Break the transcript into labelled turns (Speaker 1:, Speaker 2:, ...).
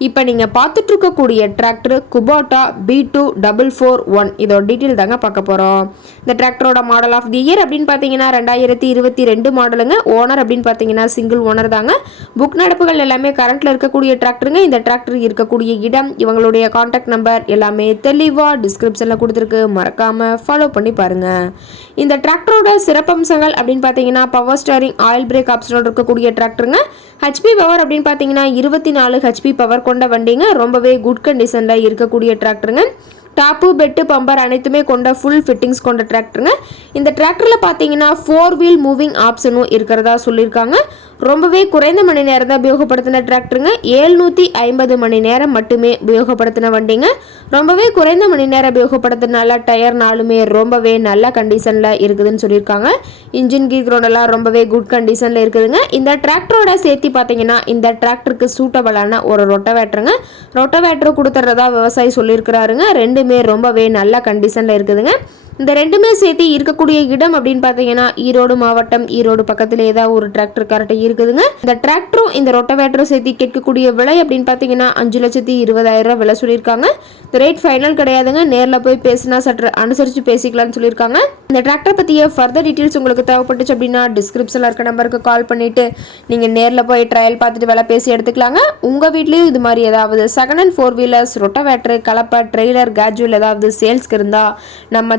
Speaker 1: இப்போ நீங்கள் பார்த்துட்டு இருக்கக்கூடிய tractor Kubota B two double four one இதோட டீட்டெயில் தாங்க பார்க்க போகிறோம் இந்த டிராக்டரோட மாடல் ஆஃப் தி இயர் அப்படின்னு பார்த்தீங்கன்னா ரெண்டாயிரத்தி இருபத்தி ரெண்டு மாடலுங்க ஓனர் அப்படின்னு பார்த்தீங்கன்னா சிங்கிள் ஓனர் தாங்க. புக் நடப்புகள் எல்லாமே கரண்ட்டில் இருக்கக்கூடிய டிராக்டருங்க இந்த டிராக்டர் இருக்கக்கூடிய இடம் இவங்களுடைய காண்டாக்ட் நம்பர் எல்லாமே தெளிவாக டிஸ்கிரிப்ஷனில் கொடுத்துருக்கு. மறக்காமல் ஃபாலோ பண்ணி பாருங்கள் இந்த டிராக்டரோட சிறப்பம்சங்கள் அப்படின்னு பார்த்தீங்கன்னா பவர் ஸ்டாரிங் ஆயில் பிரேக் ஆப்ஷனோட இருக்கக்கூடிய டிராக்டருங்க ஹெச்பி பவர் அப்படின்னு பார்த்தீங்கன்னா இருபத்தி நாலு ஹெச்பி பவர் கொண்ட வண்டிங்க. ரொம்பவே குட் கண்டிஷனில் இருக்கக்கூடிய டிராக்டருங்க டாப்பு பெட்டு பம்பர் அனைத்துமே கொண்ட ஃபுல் ஃபிட்டிங்ஸ் கொண்ட டிராக்டருங்க இந்த டிராக்டரில் பார்த்தீங்கன்னா ஃபோர் வீல் மூவிங் ஆப்ஷனும் இருக்கிறதா சொல்லியிருக்காங்க. ரொம்பவே குறைந்த மணி நேரம் தான் உபயோகப்படுத்தின டிராக்டருங்க ஏழ்நூற்றி ஐம்பது மணி நேரம் மட்டுமே உபயோகப்படுத்தின வண்டிங்க. ரொம்பவே குறைந்த மணி நேரம் உபயோகப்படுத்தினால டயர் நாளுமே ரொம்பவே நல்ல கண்டிஷனில் இருக்குதுன்னு சொல்லியிருக்காங்க. இன்ஜின் கீ கிரௌண்டெல்லாம் ரொம்பவே குட் கண்டிஷனில் இருக்குதுங்க. இந்த டிராக்டரோட சேர்த்து பார்த்தீங்கன்னா இந்த டிராக்டருக்கு சூட்டபிளான ஒரு ரொட்டவேட்டருங்க ரொட்டவேட்டர் கொடுத்துட்றதா விவசாயி சொல்லியிருக்கிறாருங்க. ரெண்டுமே ரொம்பவே நல்ல கண்டிஷனில் இருக்குதுங்க. இந்த ரெண்டுமே சேர்த்து இருக்கக்கூடிய இடம் அப்படின்னு பார்த்தீங்கன்னா ஈரோடு மாவட்டம் ஈரோடு பக்கத்தில் ஏதாவது ஒரு டிராக்டர் கரெக்டாக இருக்குதுங்க. இந்த டிராக்டரும் இந்த ரொட்டவேட்டரும் சேர்த்து கேட்கக்கூடிய விலை அப்படின்னு பார்த்தீங்கன்னா அஞ்சு லட்சத்தி இருபதாயிரம் ரூபா விலை சொல்லியிருக்காங்க. இந்த ரேட் ஃபைனல் கிடையாதுங்க. நேரில் போய் பேசினா சற்று அனுசரித்து பேசிக்கலாம்னு சொல்லியிருக்காங்க. இந்த டிராக்டர் பற்றிய ஃபர்தர் டீட்டெயில்ஸ் உங்களுக்கு தேவைப்பட்டுச்சு அப்படின்னா டிஸ்கிரிப்ஷனில் இருக்க நம்பருக்கு கால் பண்ணிவிட்டு நீங்கள் நேரில் போய் ட்ரையல் பார்த்துட்டு விலை பேசி எடுத்துக்கலாங்க. உங்கள் வீட்லேயும் இது மாதிரி ஏதாவது second and four wheelers rotavator கலப்பை ட்ரெய்லர் கேஜுவல் ஏதாவது சேல்ஸ்க்கு இருந்தால் நம்ம